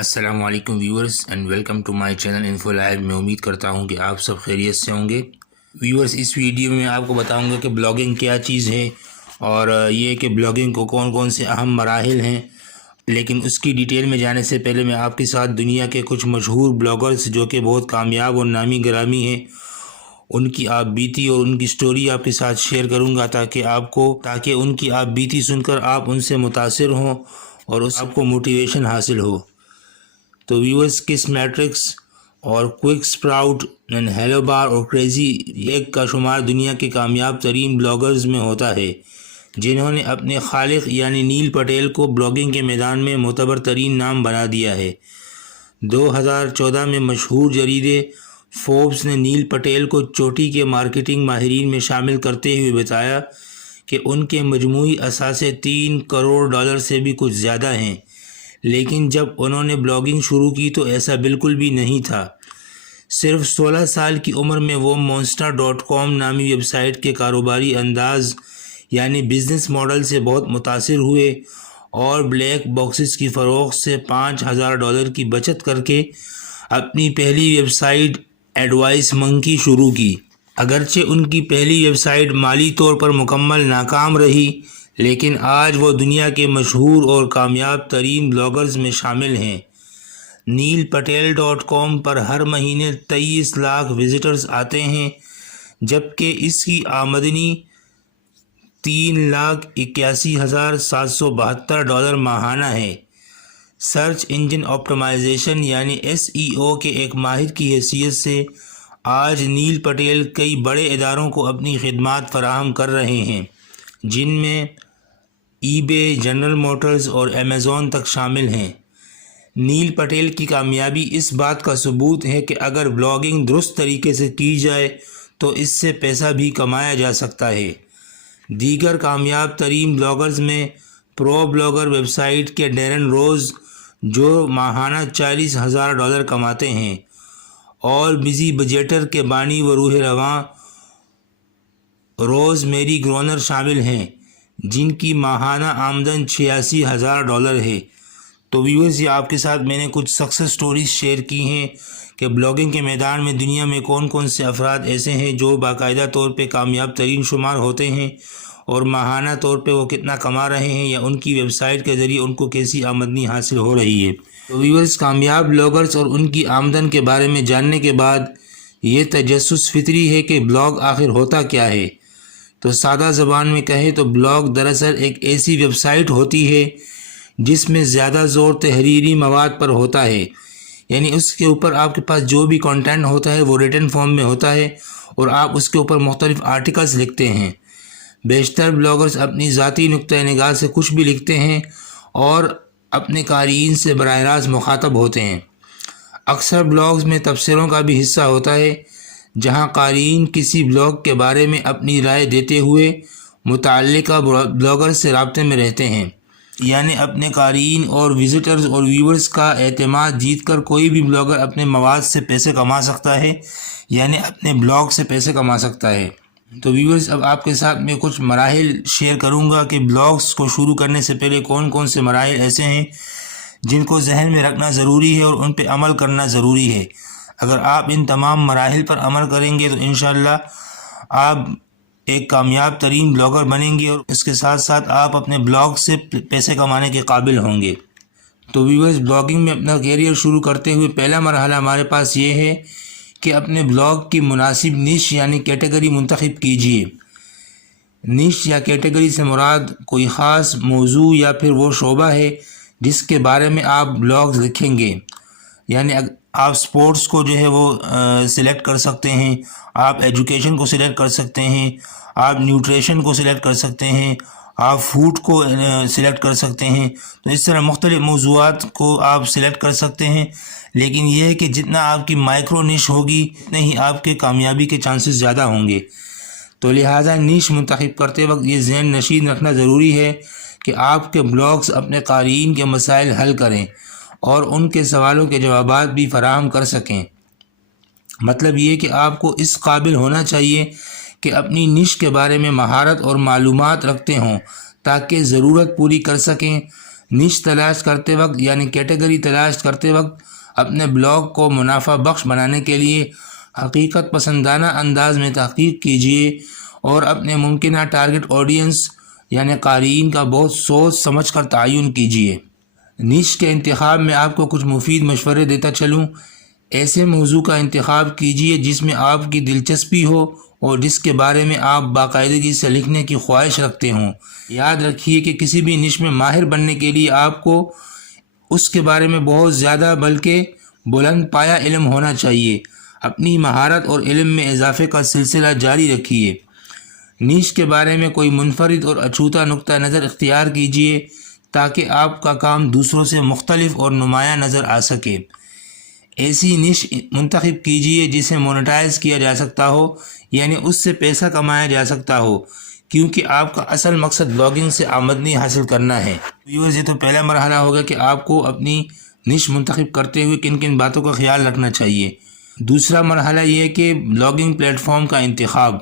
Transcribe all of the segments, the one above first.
السلام علیکم viewers and welcome to my channel info live. میں امید کرتا ہوں کہ آپ سب خیریت سے ہوں گے۔ ویورز، اس ویڈیو میں آپ کو بتاؤں گا کہ بلاگنگ کیا چیز ہے اور یہ کہ بلاگنگ کو کون کون سے اہم مراحل ہیں، لیکن اس کی ڈیٹیل میں جانے سے پہلے میں آپ کے ساتھ دنیا کے کچھ مشہور بلاگرز جو کہ بہت کامیاب اور نامی گرامی ہیں، ان کی آپ بیتی اور ان کی سٹوری آپ کے ساتھ شیئر کروں گا تاکہ ان کی آپ بیتی سن کر آپ ان سے متاثر ہوں اور اس آپ کو موٹیویشن حاصل ہو۔ تو ویورز، کس میٹرکس اور کوئک سپراؤٹ اینڈ ہیلو بار اور کریزی ایک کا شمار دنیا کے کامیاب ترین بلاگرز میں ہوتا ہے، جنہوں نے اپنے خالق یعنی نیل پٹیل کو بلاگنگ کے میدان میں معتبر ترین نام بنا دیا ہے۔ 2014 میں مشہور جریدے فوربس نے نیل پٹیل کو چوٹی کے مارکیٹنگ ماہرین میں شامل کرتے ہوئے بتایا کہ ان کے مجموعی اثاثے $3 کروڑ سے بھی کچھ زیادہ ہیں، لیکن جب انہوں نے بلاگنگ شروع کی تو ایسا بالکل بھی نہیں تھا۔ صرف 16 سال کی عمر میں وہ monster.com نامی ویب سائٹ کے کاروباری انداز یعنی بزنس ماڈل سے بہت متاثر ہوئے اور بلیک باکسز کی فروخت سے $5000 کی بچت کر کے اپنی پہلی ویب سائٹ ایڈوائس منکی شروع کی۔ اگرچہ ان کی پہلی ویب سائٹ مالی طور پر مکمل ناکام رہی، لیکن آج وہ دنیا کے مشہور اور کامیاب ترین بلاگرز میں شامل ہیں۔ neelpatel.com پر ہر مہینے 23 لاکھ وزٹرز آتے ہیں، جبکہ اس کی آمدنی $3,81,772 ماہانہ ہے۔ سرچ انجن آپٹیمائزیشن یعنی SEO کے ایک ماہر کی حیثیت سے آج نیل پٹیل کئی بڑے اداروں کو اپنی خدمات فراہم کر رہے ہیں، جن میں ای بے، جنرل موٹرز اور ایمیزون تک شامل ہیں۔ نیل پٹیل کی کامیابی اس بات کا ثبوت ہے کہ اگر بلاگنگ درست طریقے سے کی جائے تو اس سے پیسہ بھی کمایا جا سکتا ہے۔ دیگر کامیاب ترین بلاگرز میں پرو بلاگر ویب سائٹ کے ڈیرن روز جو ماہانہ $40,000 کماتے ہیں، اور بزی بجیٹر کے بانی و روح رواں روز میری گرونر شامل ہیں، جن کی ماہانہ آمدن $86,000 ہے۔ تو ویورز، یہ آپ کے ساتھ میں نے کچھ سکسیس سٹوریز شیئر کی ہیں کہ بلاگنگ کے میدان میں دنیا میں کون کون سے افراد ایسے ہیں جو باقاعدہ طور پہ کامیاب ترین شمار ہوتے ہیں اور ماہانہ طور پہ وہ کتنا کما رہے ہیں یا ان کی ویب سائٹ کے ذریعے ان کو کیسی آمدنی حاصل ہو رہی ہے۔ تو ویورز، کامیاب بلاگرز اور ان کی آمدن کے بارے میں جاننے کے بعد یہ تجسس فطری ہے کہ بلاگ آخر ہوتا کیا ہے۔ تو سادہ زبان میں کہیں تو بلاگ دراصل ایک ایسی ویب سائٹ ہوتی ہے جس میں زیادہ زور تحریری مواد پر ہوتا ہے، یعنی اس کے اوپر آپ کے پاس جو بھی کنٹینٹ ہوتا ہے وہ ریٹن فارم میں ہوتا ہے اور آپ اس کے اوپر مختلف آرٹیکلز لکھتے ہیں۔ بیشتر بلاگرز اپنی ذاتی نقطہ نگاہ سے کچھ بھی لکھتے ہیں اور اپنے قارئین سے براہ راست مخاطب ہوتے ہیں۔ اکثر بلاگز میں تبصروں کا بھی حصہ ہوتا ہے، جہاں قارئین کسی بلاگ کے بارے میں اپنی رائے دیتے ہوئے متعلقہ بلاگر سے رابطے میں رہتے ہیں، یعنی اپنے قارئین اور وزٹرز اور ویورز کا اعتماد جیت کر کوئی بھی بلاگر اپنے مواد سے پیسے کما سکتا ہے، یعنی اپنے بلاگ سے پیسے کما سکتا ہے۔ تو ویورز، اب آپ کے ساتھ میں کچھ مراحل شیئر کروں گا کہ بلاگز کو شروع کرنے سے پہلے کون کون سے مراحل ایسے ہیں جن کو ذہن میں رکھنا ضروری ہے اور ان پہ عمل کرنا ضروری ہے۔ اگر آپ ان تمام مراحل پر عمل کریں گے تو انشاءاللہ آپ ایک کامیاب ترین بلاگر بنیں گے اور اس کے ساتھ ساتھ آپ اپنے بلاگ سے پیسے کمانے کے قابل ہوں گے۔ تو ویورز، بلاگنگ میں اپنا کیریئر شروع کرتے ہوئے پہلا مرحلہ ہمارے پاس یہ ہے کہ اپنے بلاگ کی مناسب نیش یعنی کیٹیگری منتخب کیجیے۔ نیش یا کیٹیگری سے مراد کوئی خاص موضوع یا پھر وہ شعبہ ہے جس کے بارے میں آپ بلاگز لکھیں گے، یعنی آپ سپورٹس کو جو ہے وہ سلیکٹ کر سکتے ہیں، آپ ایجوکیشن کو سلیکٹ کر سکتے ہیں، آپ نیوٹریشن کو سلیکٹ کر سکتے ہیں، آپ فوڈ کو سلیکٹ کر سکتے ہیں۔ تو اس طرح مختلف موضوعات کو آپ سلیکٹ کر سکتے ہیں، لیکن یہ ہے کہ جتنا آپ کی مائکرو نیش ہوگی اتنے ہی آپ کے کامیابی کے چانسز زیادہ ہوں گے۔ تو لہٰذا نیش منتخب کرتے وقت یہ ذہن نشین رکھنا ضروری ہے کہ آپ کے بلاگز اپنے قارئین کے مسائل حل کریں اور ان کے سوالوں کے جوابات بھی فراہم کر سکیں۔ مطلب یہ کہ آپ کو اس قابل ہونا چاہیے کہ اپنی نیش کے بارے میں مہارت اور معلومات رکھتے ہوں تاکہ ضرورت پوری کر سکیں، نش تلاش کرتے وقت یعنی کیٹیگری تلاش کرتے وقت اپنے بلاگ کو منافع بخش بنانے کے لیے حقیقت پسندانہ انداز میں تحقیق کیجیے اور اپنے ممکنہ ٹارگٹ آڈینس یعنی قارئین کا بہت سوچ سمجھ کر تعین کیجیے۔ نش کے انتخاب میں آپ کو کچھ مفید مشورے دیتا چلوں۔ ایسے موضوع کا انتخاب کیجیے جس میں آپ کی دلچسپی ہو اور جس کے بارے میں آپ باقاعدگی سے لکھنے کی خواہش رکھتے ہوں۔ یاد رکھیے کہ کسی بھی نش میں ماہر بننے کے لیے آپ کو اس کے بارے میں بہت زیادہ بلکہ بلند پایہ علم ہونا چاہیے۔ اپنی مہارت اور علم میں اضافے کا سلسلہ جاری رکھیے۔ نش کے بارے میں کوئی منفرد اور اچھوتا نقطہ نظر اختیار کیجیے تاکہ آپ کا کام دوسروں سے مختلف اور نمایاں نظر آ سکے۔ ایسی نش منتخب کیجیے جسے مونیٹائز کیا جا سکتا ہو یعنی اس سے پیسہ کمایا جا سکتا ہو، کیونکہ آپ کا اصل مقصد بلاگنگ سے آمدنی حاصل کرنا ہے۔ ویورز، یہ تو پہلا مرحلہ ہوگا کہ آپ کو اپنی نش منتخب کرتے ہوئے کن کن باتوں کا خیال رکھنا چاہیے۔ دوسرا مرحلہ یہ ہے کہ بلاگنگ پلیٹ فارم کا انتخاب۔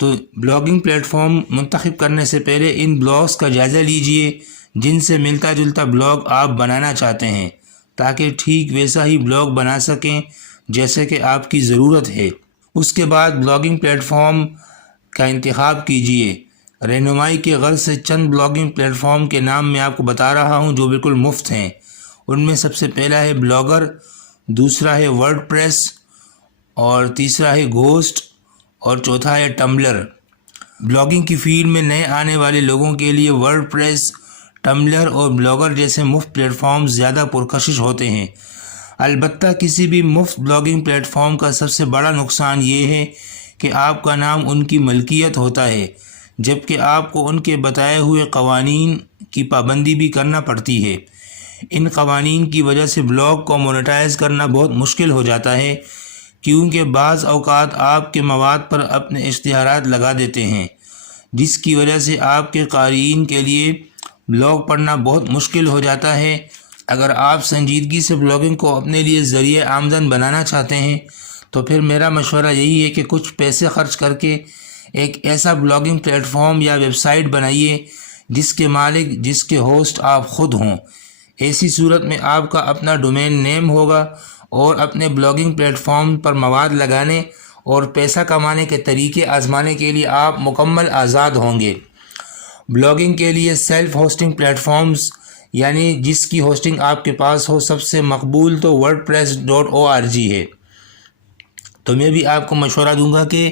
تو بلاگنگ پلیٹ فارم منتخب کرنے سے پہلے ان بلاگز کا جائزہ لیجئے جن سے ملتا جلتا بلاگ آپ بنانا چاہتے ہیں، تاکہ ٹھیک ویسا ہی بلاگ بنا سکیں جیسے کہ آپ کی ضرورت ہے۔ اس کے بعد بلاگنگ پلیٹ فارم کا انتخاب کیجئے۔ رہنمائی کے غرض سے چند بلاگنگ پلیٹ فارم کے نام میں آپ کو بتا رہا ہوں جو بالکل مفت ہیں۔ ان میں سب سے پہلا ہے بلاگر، دوسرا ہے ورڈ پریس، اور تیسرا ہے گھوسٹ، اور چوتھا ہے ٹمبلر۔ بلاگنگ کی فیلڈ میں نئے آنے والے لوگوں کے لیے ورڈ پریس، ٹمبلر اور بلاگر جیسے مفت پلیٹ فارم زیادہ پرکشش ہوتے ہیں۔ البتہ کسی بھی مفت بلاگنگ پلیٹ فارم کا سب سے بڑا نقصان یہ ہے کہ آپ کا نام ان کی ملکیت ہوتا ہے، جبکہ آپ کو ان کے بتائے ہوئے قوانین کی پابندی بھی کرنا پڑتی ہے۔ ان قوانین کی وجہ سے بلاگ کو مونیٹائز کرنا بہت مشکل ہو جاتا ہے، کیونکہ بعض اوقات آپ کے مواد پر اپنے اشتہارات لگا دیتے ہیں، جس کی وجہ سے آپ کے قارئین کے لیے بلاگ پڑھنا بہت مشکل ہو جاتا ہے۔ اگر آپ سنجیدگی سے بلاگنگ کو اپنے لیے ذریعہ آمدن بنانا چاہتے ہیں تو پھر میرا مشورہ یہی ہے کہ کچھ پیسے خرچ کر کے ایک ایسا بلاگنگ پلیٹ فارم یا ویب سائٹ بنائیے جس کے مالک، جس کے ہوسٹ آپ خود ہوں۔ ایسی صورت میں آپ کا اپنا ڈومین نیم ہوگا اور اپنے بلاگنگ پلیٹ فارم پر مواد لگانے اور پیسہ کمانے کے طریقے آزمانے کے لیے آپ مکمل آزاد ہوں گے۔ بلاگنگ کے لیے سیلف ہوسٹنگ پلیٹ فارمز یعنی جس کی ہوسٹنگ آپ کے پاس ہو، سب سے مقبول تو wordpress.org ہے۔ تو میں بھی آپ کو مشورہ دوں گا کہ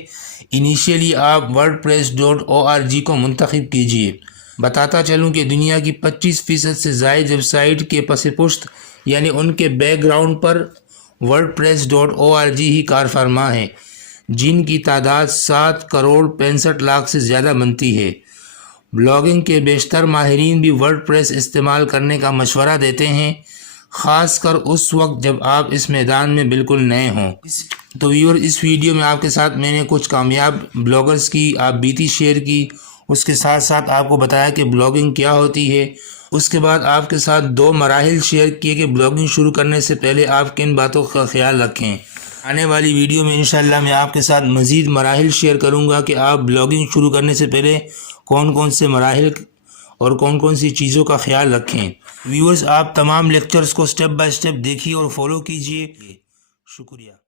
انیشیلی آپ wordpress.org کو منتخب کیجئے۔ بتاتا چلوں کہ دنیا کی 25% سے زائد ویب سائٹ کے پس پشت یعنی ان کے بیک گراؤنڈ پر wordpress.org ہی کار فرما ہے، جن کی تعداد 7 کروڑ 65 لاکھ سے زیادہ بنتی ہے۔ بلاگنگ کے بیشتر ماہرین بھی ورڈ پریس استعمال کرنے کا مشورہ دیتے ہیں، خاص کر اس وقت جب آپ اس میدان میں بالکل نئے ہوں۔ تو ویور، اس ویڈیو میں آپ کے ساتھ میں نے کچھ کامیاب بلاگرز کی آپ بیتی شیئر کی، اس کے ساتھ ساتھ آپ کو بتایا کہ بلاگنگ کیا ہوتی ہے۔ اس کے بعد آپ کے ساتھ 2 مراحل شیئر کیے کہ بلاگنگ شروع کرنے سے پہلے آپ کن باتوں کا خیال رکھیں۔ آنے والی ویڈیو میں انشاءاللہ میں آپ کے ساتھ مزید مراحل شیئر کروں گا کہ آپ بلاگنگ شروع کرنے سے پہلے کون کون سے مراحل اور کون کون سی چیزوں کا خیال رکھیں۔ ویورز، آپ تمام لیکچرز کو سٹیپ بائی سٹیپ دیکھیے اور فالو کیجیے۔ شکریہ۔